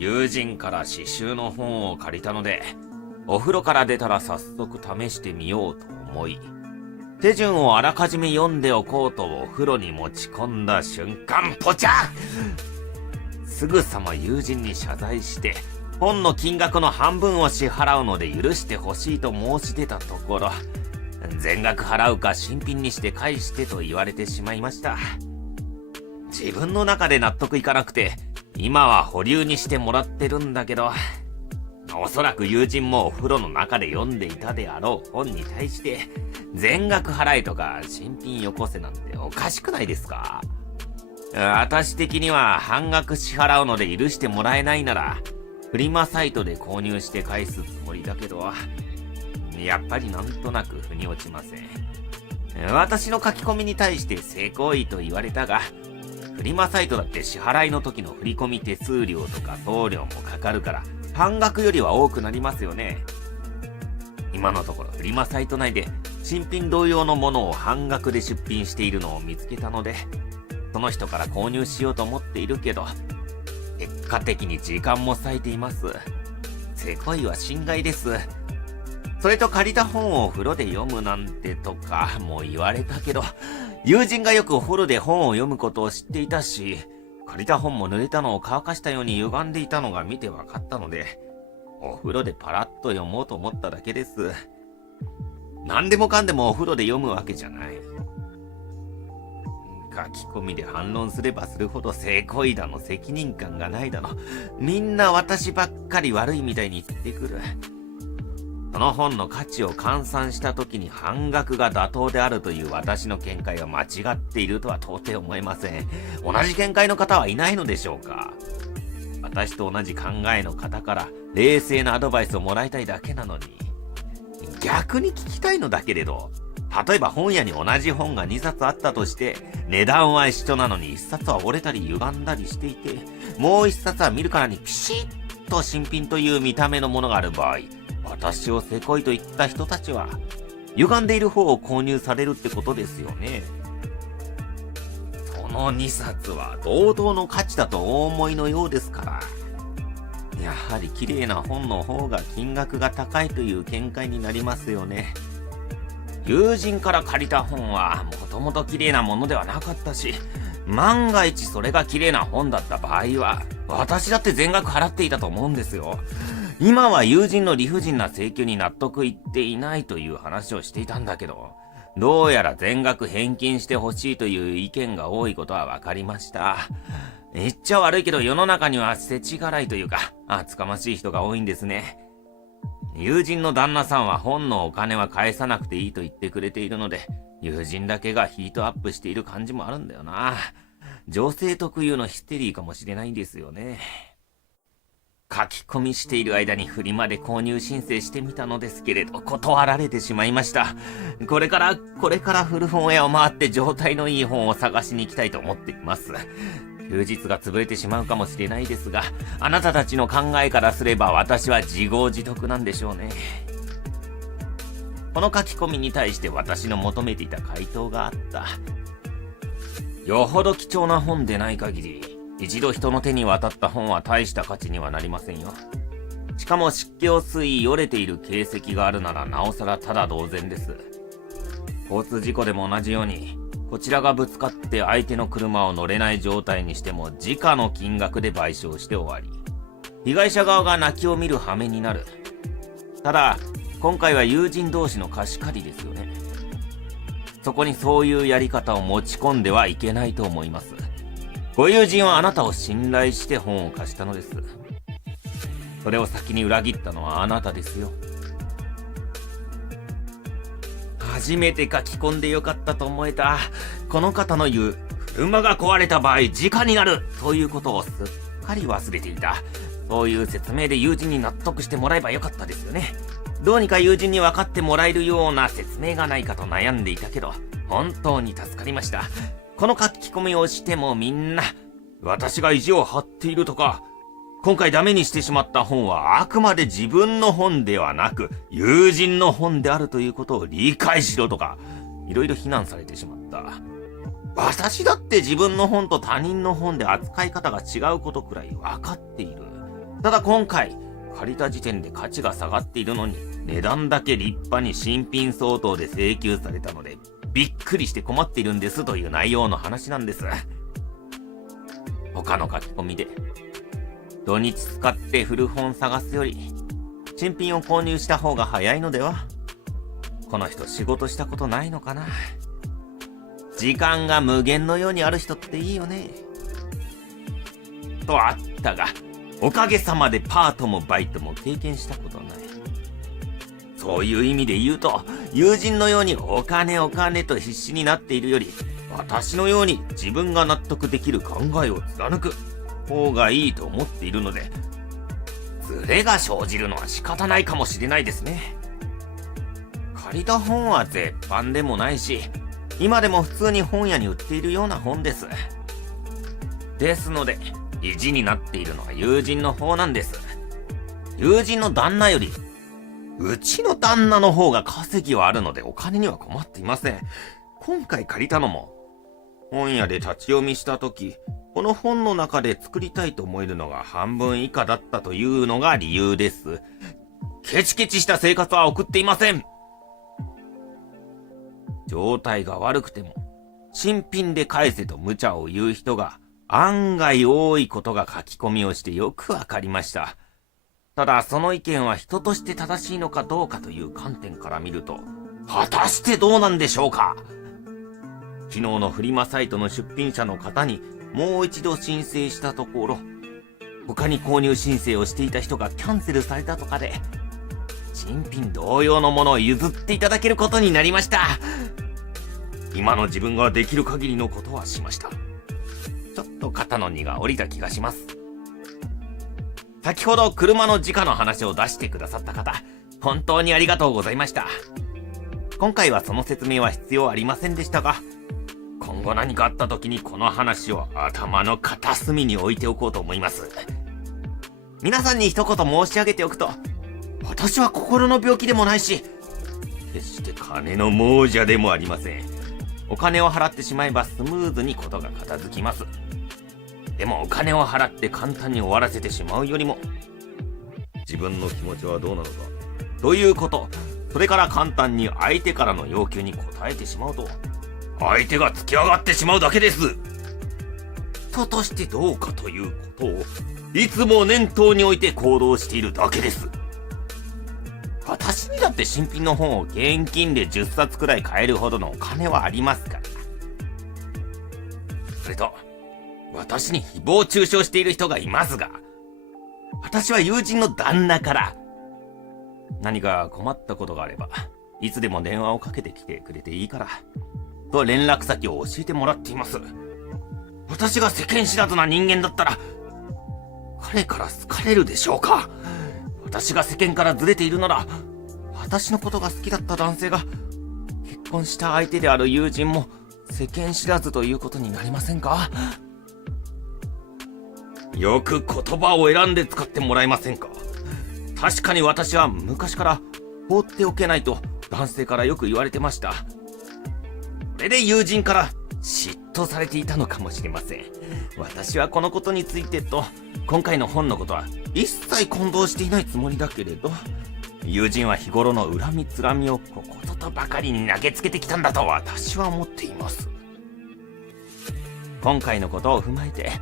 友人から詩集の本を借りたので、お風呂から出たら早速試してみようと思い、手順をあらかじめ読んでおこうとお風呂に持ち込んだ瞬間、ポチャッ！すぐさま友人に謝罪して、本の金額の半分を支払うので許してほしいと申し出たところ、全額払うか新品にして返してと言われてしまいました。自分の中で納得いかなくて、今は保留にしてもらってるんだけど、おそらく友人もお風呂の中で読んでいたであろう本に対して、全額払えとか新品よこせなんておかしくないですか？私的には半額支払うので許してもらえないなら、フリマサイトで購入して返すつもりだけど、やっぱりなんとなく腑に落ちません。私の書き込みに対して性行為と言われたが、フリマサイトだって支払いの時の振込手数料とか送料もかかるから、半額よりは多くなりますよね。今のところフリマサイト内で新品同様のものを半額で出品しているのを見つけたので、その人から購入しようと思っているけど、結果的に時間も割いています。せこいは侵害です。それと借りた本をお風呂で読むなんてとかも言われたけど、友人がよくお風呂で本を読むことを知っていたし、借りた本も濡れたのを乾かしたように歪んでいたのが見て分かったので、お風呂でパラッと読もうと思っただけです。何でもかんでもお風呂で読むわけじゃない。書き込みで反論すればするほどせこいだの責任感がないだの、みんな私ばっかり悪いみたいに言ってくる。その本の価値を換算した時に半額が妥当であるという私の見解は間違っているとは到底思えません。同じ見解の方はいないのでしょうか？私と同じ考えの方から冷静なアドバイスをもらいたいだけなのに、逆に聞きたいのだけれど、例えば本屋に同じ本が2冊あったとして、値段は一緒なのに1冊は折れたり歪んだりしていて、もう1冊は見るからにピシッと新品という見た目のものがある場合、私をせこいと言った人たちは、歪んでいる方を購入されるってことですよね。その2冊は同等の価値だとお思いのようですから、やはり綺麗な本の方が金額が高いという見解になりますよね。友人から借りた本はもともと綺麗なものではなかったし、万が一それが綺麗な本だった場合は、私だって全額払っていたと思うんですよ。今は友人の理不尽な請求に納得いっていないという話をしていたんだけど、どうやら全額返金してほしいという意見が多いことは分かりました。言っちゃ悪いけど世の中には世知辛いというか、厚かましい人が多いんですね。友人の旦那さんは本のお金は返さなくていいと言ってくれているので、友人だけがヒートアップしている感じもあるんだよな。女性特有のヒステリーかもしれないんですよね。書き込みしている間にフリマで購入申請してみたのですけれど、断られてしまいました。これから古本屋を回って状態のいい本を探しに行きたいと思っています。休日が潰れてしまうかもしれないですが、あなたたちの考えからすれば私は自業自得なんでしょうね。この書き込みに対して私の求めていた回答があった。よほど貴重な本でない限り、一度人の手に渡った本は大した価値にはなりませんよ。しかも湿気を吸いよれている形跡があるならなおさらただ同然です。交通事故でも同じように、こちらがぶつかって相手の車を乗れない状態にしても時価の金額で賠償して終わり、被害者側が泣きを見る羽目になる。ただ今回は友人同士の貸し借りですよね。そこにそういうやり方を持ち込んではいけないと思います。ご友人はあなたを信頼して本を貸したのです。それを先に裏切ったのはあなたですよ。初めて書き込んでよかったと思えた。この方の言う、車が壊れた場合時価になるということをすっかり忘れていた。そういう説明で友人に納得してもらえばよかったですよね。どうにか友人に分かってもらえるような説明がないかと悩んでいたけど、本当に助かりました。この書き込みをしてもみんな、私が意地を張っているとか、今回ダメにしてしまった本はあくまで自分の本ではなく友人の本であるということを理解しろとか、いろいろ非難されてしまった。私だって自分の本と他人の本で扱い方が違うことくらい分かっている。ただ今回、借りた時点で価値が下がっているのに、値段だけ立派に新品相当で請求されたので、びっくりして困っているんですという内容の話なんです。他の書き込みで、土日使って古本探すより、新品を購入した方が早いのでは？この人仕事したことないのかな？時間が無限のようにある人っていいよね。とあったが、おかげさまでパートもバイトも経験したことない。そういう意味で言うと、友人のようにお金と必死になっているより、私のように自分が納得できる考えを貫く方がいいと思っているので、ズレが生じるのは仕方ないかもしれないですね。借りた本は絶版でもないし、今でも普通に本屋に売っているような本です。ですので、意地になっているのは友人の方なんです。友人の旦那より、うちの旦那の方が稼ぎはあるのでお金には困っていません。今回借りたのも、本屋で立ち読みしたとき、この本の中で作りたいと思えるのが半分以下だったというのが理由です。ケチケチした生活は送っていません。状態が悪くても、新品で返せと無茶を言う人が案外多いことが書き込みをしてよくわかりました。ただその意見は人として正しいのかどうかという観点から見ると、果たしてどうなんでしょうか。昨日のフリマサイトの出品者の方にもう一度申請したところ、他に購入申請をしていた人がキャンセルされたとかで、新品同様のものを譲っていただけることになりました。今の自分ができる限りのことはしました。ちょっと肩の荷が下りた気がします。先ほど車の時価の話を出してくださった方、本当にありがとうございました。今回はその説明は必要ありませんでしたが、今後何かあった時にこの話を頭の片隅に置いておこうと思います。皆さんに一言申し上げておくと、私は心の病気でもないし、決して金の亡者でもありません。お金を払ってしまえばスムーズにことが片付きます。でもお金を払って簡単に終わらせてしまうよりも、自分の気持ちはどうなのかということ、それから簡単に相手からの要求に応えてしまうと、相手が突き上がってしまうだけです。人としてどうかということをいつも念頭に置いて行動しているだけです。私にだって新品の本を現金で10冊くらい買えるほどのお金はありますから。それと、私に誹謗中傷している人がいますが、私は友人の旦那から何か困ったことがあればいつでも電話をかけてきてくれていいからと連絡先を教えてもらっています。私が世間知らずな人間だったら彼から好かれるでしょうか。私が世間からずれているなら、私のことが好きだった男性が結婚した相手である友人も世間知らずということになりませんか。よく言葉を選んで使ってもらえませんか。確かに私は昔から放っておけないと男性からよく言われてました。それで友人から嫉妬されていたのかもしれません。私はこのことについてと今回の本のことは一切混同していないつもりだけれど、友人は日頃の恨みつらみをここぞとばかりに投げつけてきたんだと私は思っています。今回のことを踏まえて、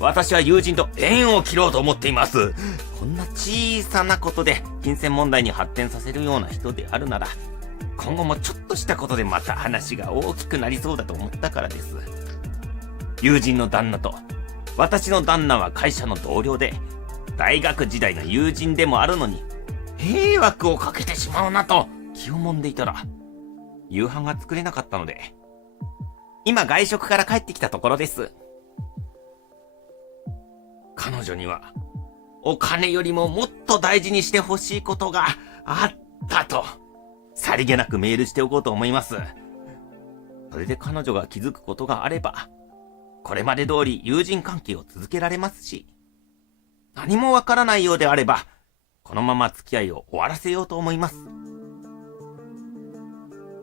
私は友人と縁を切ろうと思っています。こんな小さなことで金銭問題に発展させるような人であるなら、今後もちょっとしたことでまた話が大きくなりそうだと思ったからです。友人の旦那と私の旦那は会社の同僚で、大学時代の友人でもあるのに迷惑をかけてしまうなと気をもんでいたら、夕飯が作れなかったので、今外食から帰ってきたところです。彼女にはお金よりももっと大事にしてほしいことがあったとさりげなくメールしておこうと思います。それで彼女が気づくことがあれば、これまで通り友人関係を続けられますし、何もわからないようであればこのまま付き合いを終わらせようと思います。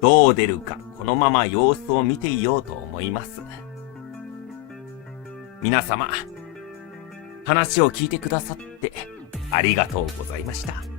どう出るかこのまま様子を見ていようと思います。皆様、話を聞いてくださってありがとうございました。